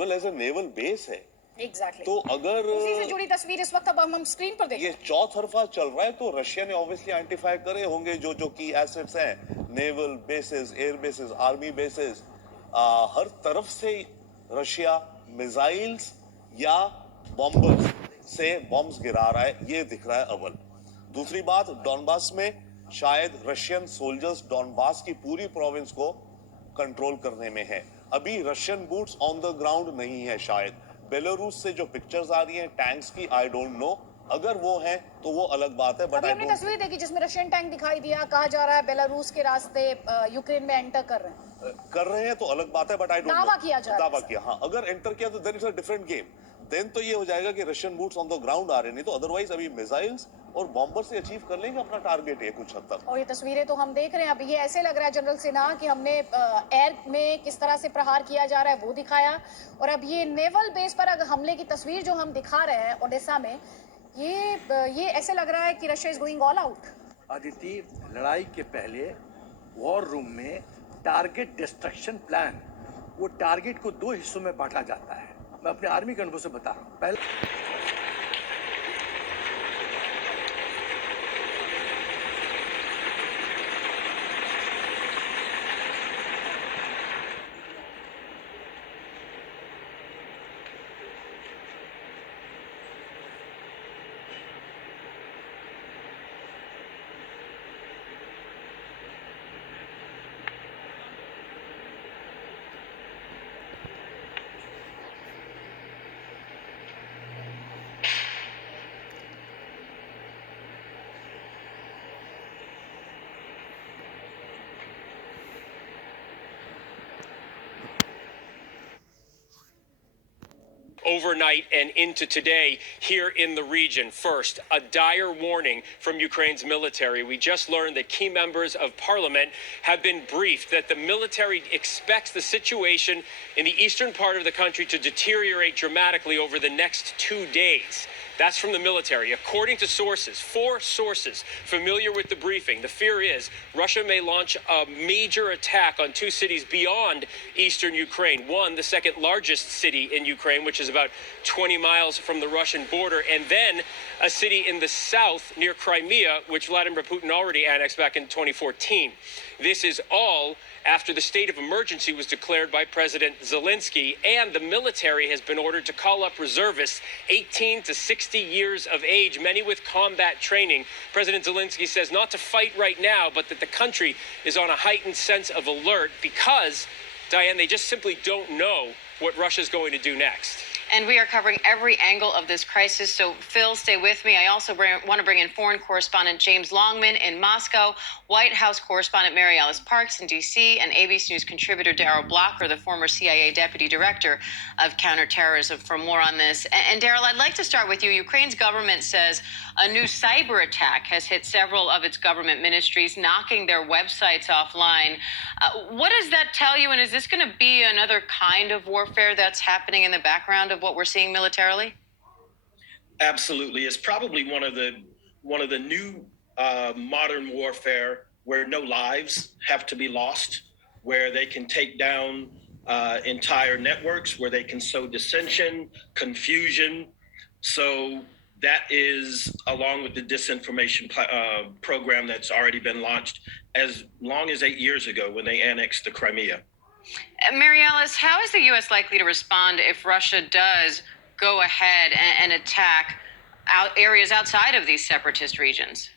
well as a naval base है. Exactly. तो अगर उसी से जुड़ी तस्वीर इस वक्त अब हम स्क्रीन पर देखें, ये चौतरफा चल रहा है, तो रशिया ने ऑब्वियसली आइडेंटिफाई करे होंगे जो की एसेट्स हैं, naval bases, air bases, army bases, हर तरफ से रशिया मिसाइल्स या बॉम्बर्स से बॉम्ब्स गिरा रहा है, ये दिख रहा है अव्वल. दूसरी बात, डॉनबास में शायद रशियन सोल्जर्स डॉनबास की पूरी प्रोविंस को कंट्रोल करने में है. अभी Russian boots on the ground नहीं है. शायद बेलारूस से जो पिक्चर्स आ रही हैं टैंक्स की, आई डोंट नो, अगर वो है तो वो अलग बात है. बट अभी हमने तस्वीर देखी जिसमें रशियन टैंक दिखाई दिया, कहा जा रहा है बेलारूस के रास्ते यूक्रेन में एंटर कर रहे हैं तो अलग बात है. बट आई डोंट नो, दावा किया जा रहा है. दावा किया, हाँ. अगर एंटर किया तो then it's a different game. Then तो ये हो जाएगा कि Russian boots on the ground आ रहे, नहीं तो अदरवाइज अभी मिसाइल्स और बॉम्बर से अचीव कर लेंगे अपना टारगेट है कुछ हद तक. और ये तस्वीरें तो हम देख रहे हैं, अब ये ऐसे लग रहा है जनरल सिन्हा कि हमने एयर में किस तरह से प्रहार किया जा रहा है वो दिखाया, और अब ये नेवल बेस पर अगर हमले की तस्वीर जो हम दिखा रहे हैं ओडेसा में, ये ऐसे लग रहा है कि Russia is going all out. Aditi, लड़ाई के पहले वॉर रूम में टारगेट डिस्ट्रक्शन प्लान, वो टारगेट को 2 हिस्सों में बांटा जाता है. मैं अपने आर्मी के अनुभव से बता रहा हूँ. पहले overnight and into today here in the region. First, a dire warning from Ukraine's military. We just learned that key members of parliament have been briefed that the military expects the situation in the eastern part of the country to deteriorate dramatically over the next 2 days. That's from the military. According to sources, 4 sources familiar with the briefing, the fear is Russia may launch a major attack on 2 cities beyond eastern Ukraine. One, the second largest city in Ukraine, which is about 20 miles from the Russian border, and then a city in the south near Crimea, which Vladimir Putin already annexed back in 2014. This is all after the state of emergency was declared by President Zelensky, and the military has been ordered to call up reservists 18 to 60 years of age, many with combat training. President Zelensky says not to fight right now, but that the country is on a heightened sense of alert because, Diane, they just simply don't know what Russia's going to do next. And we are covering every angle of this crisis. So, Phil, stay with me. I also want to bring in foreign correspondent James Longman in Moscow, White House correspondent Mary Alice Parks in D.C., and ABC News contributor Darrell Blocker, the former CIA deputy director of counterterrorism, for more on this. And Darrell, I'd like to start with you. Ukraine's government says a new cyber attack has hit several of its government ministries, knocking their websites offline. What does that tell you? And is this going to be another kind of warfare that's happening in the background of what we're seeing militarily? Absolutely. It's probably one of the new modern warfare where no lives have to be lost, where they can take down entire networks, where they can sow dissension, confusion. So that is, along with the disinformation program that's already been launched as long as 8 years ago when they annexed the Crimea. Mary Alice, how is the U.S. likely to respond if Russia does go ahead and attack areas outside of these separatist regions?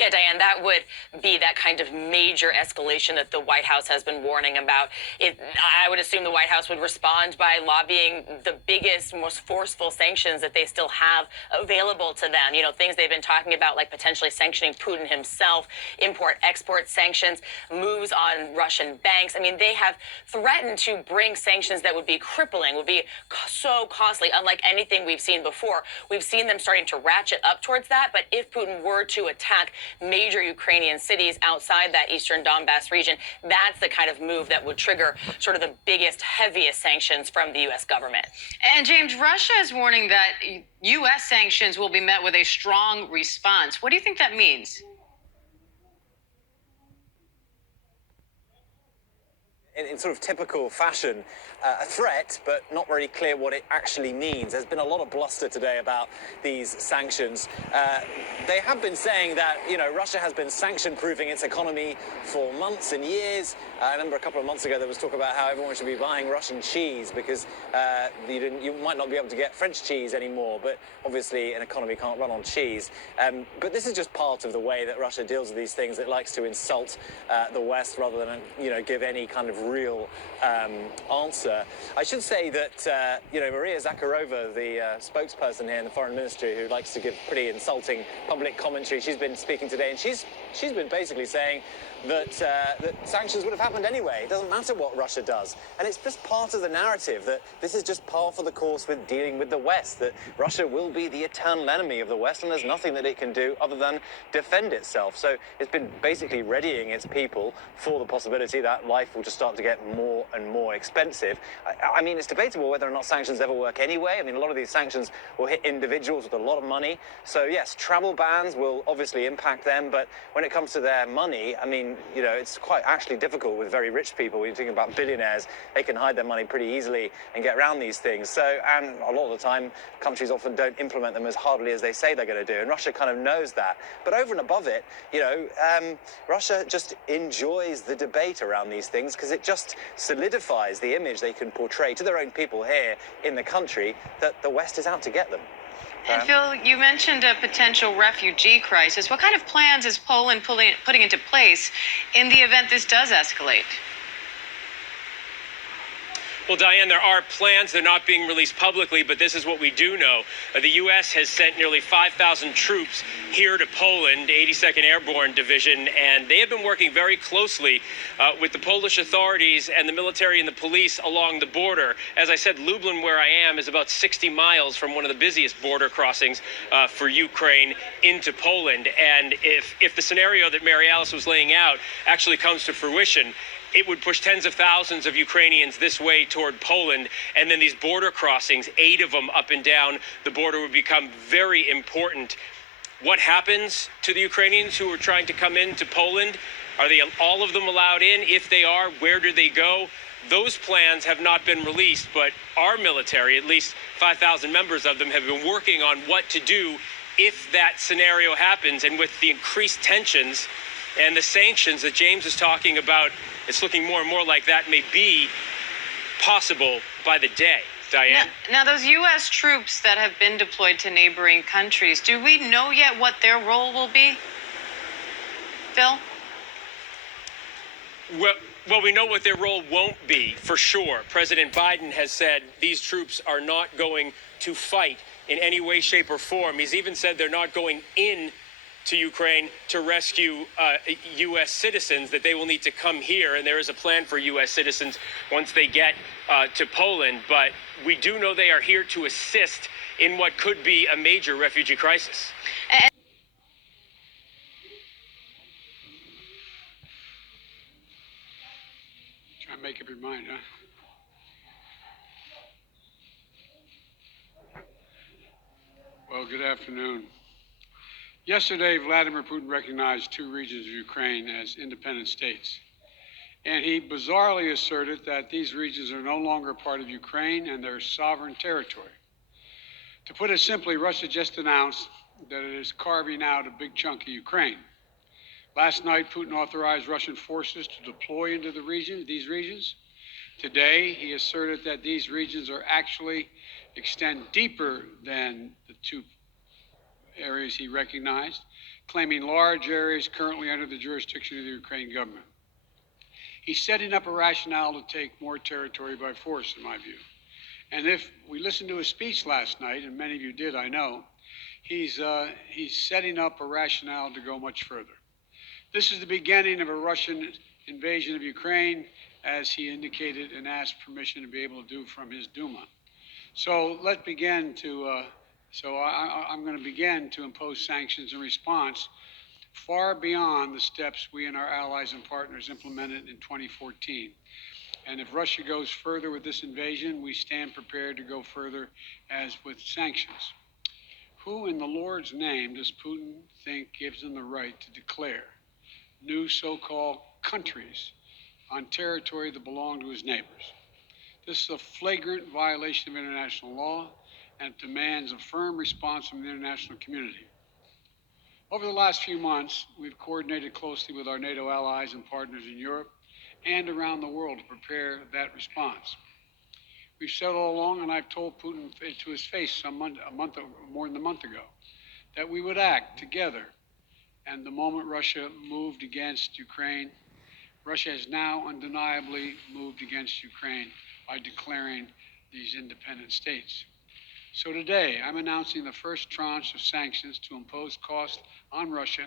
Yeah, Diane, that would be that kind of major escalation that the White House has been warning about. I would assume the White House would respond by lobbying the biggest, most forceful sanctions that they still have available to them. You know, things they've been talking about, like potentially sanctioning Putin himself, import-export sanctions, moves on Russian banks. I mean, they have threatened to bring sanctions that would be crippling, would be so costly, unlike anything we've seen before. We've seen them starting to ratchet up towards that, but if Putin were to attack major Ukrainian cities outside that eastern Donbass region, that's the kind of move that would trigger sort of the biggest, heaviest sanctions from the U.S. government. And James, Russia is warning that U.S. sanctions will be met with a strong response. What do you think that means? in sort of typical fashion, a threat, but not very clear what it actually means. There's been a lot of bluster today about these sanctions. They have been saying that, Russia has been sanction-proofing its economy for months and years. I remember a couple of months ago there was talk about how everyone should be buying Russian cheese because you might not be able to get French cheese anymore, but obviously an economy can't run on cheese. But this is just part of the way that Russia deals with these things. It likes to insult the West rather than, give any kind of real answer. I should say that, Maria Zakharova, the spokesperson here in the Foreign Ministry, who likes to give pretty insulting public commentary, she's been speaking today, and she's been basically saying that sanctions would have happened anyway. It doesn't matter what Russia does. And it's just part of the narrative that this is just par for the course with dealing with the West, that Russia will be the eternal enemy of the West and there's nothing that it can do other than defend itself. So it's been basically readying its people for the possibility that life will just start to get more and more expensive. I mean, it's debatable whether or not sanctions ever work anyway. I mean, a lot of these sanctions will hit individuals with a lot of money. So yes, travel bans will obviously impact them, but when it comes to their money, I mean, it's quite actually difficult with very rich people. When you're thinking about billionaires, they can hide their money pretty easily and get around these things. So, and a lot of the time, countries often don't implement them as hardly as they say they're going to do. And Russia kind of knows that. But over and above it, Russia just enjoys the debate around these things because it just solidifies the image they can portray to their own people here in the country that the West is out to get them. And Phil, you mentioned a potential refugee crisis. What kind of plans is Poland putting into place in the event this does escalate? Well, Diane, there are plans. They're not being released publicly, but this is what we do know. The U.S. has sent nearly 5,000 troops here to Poland, 82nd Airborne Division, and they have been working very closely with the Polish authorities and the military and the police along the border. As I said, Lublin, where I am, is about 60 miles from one of the busiest border crossings for Ukraine into Poland. And if the scenario that Mary Alice was laying out actually comes to fruition, it would push tens of thousands of Ukrainians this way toward Poland, and then these border crossings, 8 of them up and down the border, would become very important. What happens to the Ukrainians who are trying to come into Poland? Are they all of them allowed in? If they are, where do they go? Those plans have not been released, but our military, at least 5,000 members of them, have been working on what to do if that scenario happens. And with the increased tensions and the sanctions that James is talking about, it's looking more and more like that may be possible by the day. Diane? Now, those U.S. troops that have been deployed to neighboring countries, do we know yet what their role will be? Phil? Well, we know what their role won't be, for sure. President Biden has said these troops are not going to fight in any way, shape, or form. He's even said they're not going in to Ukraine to rescue U.S. citizens, that they will need to come here, and there is a plan for U.S. citizens once they get to Poland. But we do know they are here to assist in what could be a major refugee crisis. Try and make up your mind, huh? Well, good afternoon. Yesterday, Vladimir Putin recognized 2 regions of Ukraine as independent states. And he bizarrely asserted that these regions are no longer part of Ukraine and their sovereign territory. To put it simply, Russia just announced that it is carving out a big chunk of Ukraine. Last night, Putin authorized Russian forces to deploy into these regions. Today, he asserted that these regions actually extend deeper than the 2 areas he recognized, claiming large areas currently under the jurisdiction of the Ukrainian government. He's setting up a rationale to take more territory by force, in my view. And if we listened to his speech last night, and many of you did, I know, he's setting up a rationale to go much further. This is the beginning of a Russian invasion of Ukraine, as he indicated and asked permission to be able to do from his Duma. So let's begin to I'm going to begin to impose sanctions in response far beyond the steps we and our allies and partners implemented in 2014. And if Russia goes further with this invasion, we stand prepared to go further as with sanctions. Who in the Lord's name does Putin think gives him the right to declare new so-called countries on territory that belonged to his neighbors. This is a flagrant violation of international law and it demands a firm response from the international community. Over the last few months, we've coordinated closely with our NATO allies and partners in Europe and around the world to prepare that response. We've said all along, and I've told Putin to his face more than a month ago, that we would act together. And the moment Russia moved against Ukraine, Russia has now undeniably moved against Ukraine by declaring these independent states. So today, I'm announcing the first tranche of sanctions to impose costs on Russia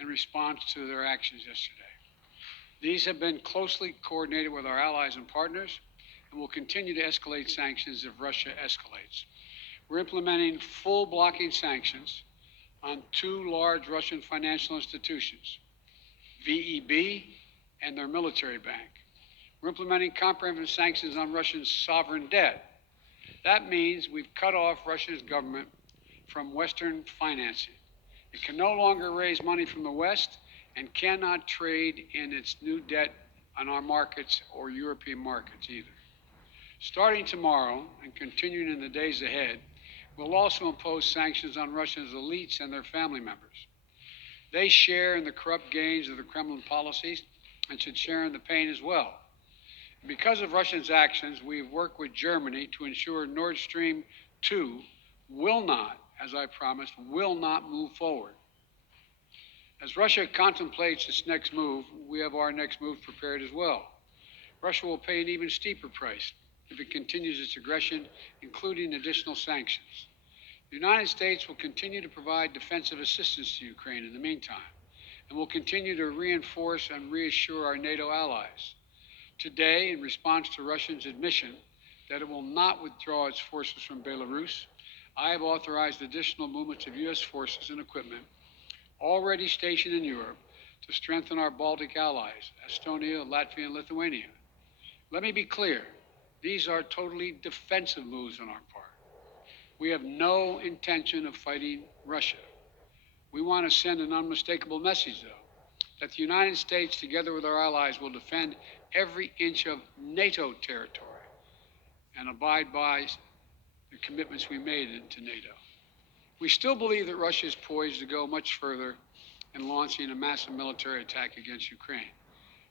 in response to their actions yesterday. These have been closely coordinated with our allies and partners and will continue to escalate sanctions if Russia escalates. We're implementing full blocking sanctions on two large Russian financial institutions, VEB and their military bank. We're implementing comprehensive sanctions on Russia's sovereign debt. That means we've cut off Russia's government from Western financing. It can no longer raise money from the West and cannot trade in its new debt on our markets or European markets either. Starting tomorrow and continuing in the days ahead, we'll also impose sanctions on Russia's elites and their family members. They share in the corrupt gains of the Kremlin policies and should share in the pain as well. Because of Russia's actions, we've worked with Germany to ensure Nord Stream 2 will not, as I promised, will not move forward. As Russia contemplates its next move, we have our next move prepared as well. Russia will pay an even steeper price if it continues its aggression, including additional sanctions. The United States will continue to provide defensive assistance to Ukraine in the meantime, and will continue to reinforce and reassure our NATO allies. Today, in response to Russia's admission that it will not withdraw its forces from Belarus, I have authorized additional movements of U.S. forces and equipment already stationed in Europe to strengthen our Baltic allies, Estonia, Latvia, and Lithuania. Let me be clear, these are totally defensive moves on our part. We have no intention of fighting Russia. We want to send an unmistakable message, though, that the United States, together with our allies, will defend every inch of NATO territory and abide by the commitments we made into NATO. We still believe that Russia is poised to go much further in launching a massive military attack against Ukraine.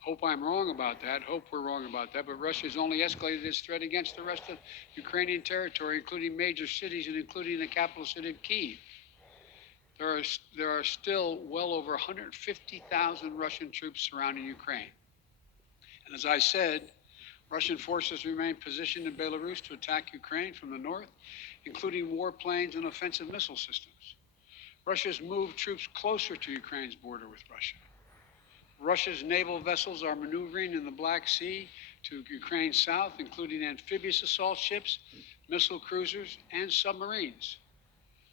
Hope I'm wrong about that. Hope we're wrong about that. But Russia has only escalated its threat against the rest of Ukrainian territory, including major cities and including the capital city of Kyiv. There are still well over 150,000 Russian troops surrounding Ukraine. And as I said, Russian forces remain positioned in Belarus to attack Ukraine from the north, including warplanes and offensive missile systems. Russia's moved troops closer to Ukraine's border with Russia. Russia's naval vessels are maneuvering in the Black Sea to Ukraine's south, including amphibious assault ships, missile cruisers, and submarines.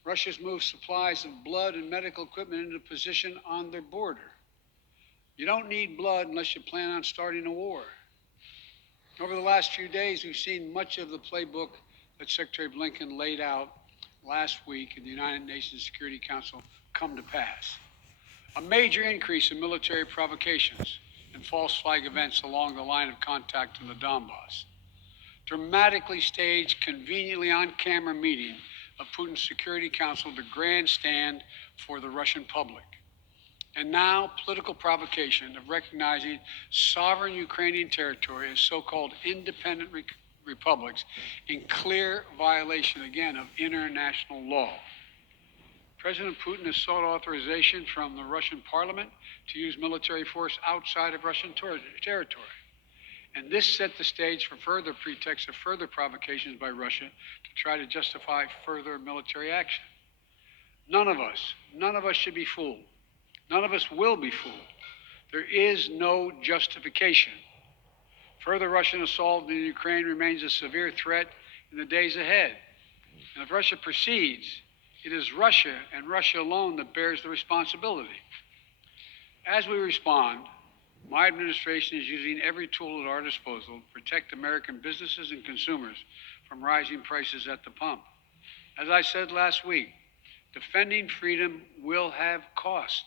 Russia's moved supplies of blood and medical equipment into position on their border. You don't need blood unless you plan on starting a war. Over the last few days, we've seen much of the playbook that Secretary Blinken laid out last week in the United Nations Security Council come to pass. A major increase in military provocations and false flag events along the line of contact in the Donbass. Dramatically staged, conveniently on-camera meeting of Putin's Security Council to grandstand for the Russian public. And now, political provocation of recognizing sovereign Ukrainian territory as so-called independent republics in clear violation, again, of international law. President Putin has sought authorization from the Russian parliament to use military force outside of Russian territory. And this set the stage for further pretexts of further provocations by Russia to try to justify further military action. None of us should be fooled. None of us will be fooled. There is no justification. Further Russian assault in Ukraine remains a severe threat in the days ahead. And if Russia proceeds, it is Russia and Russia alone that bears the responsibility. As we respond, my administration is using every tool at our disposal to protect American businesses and consumers from rising prices at the pump. As I said last week, defending freedom will have cost.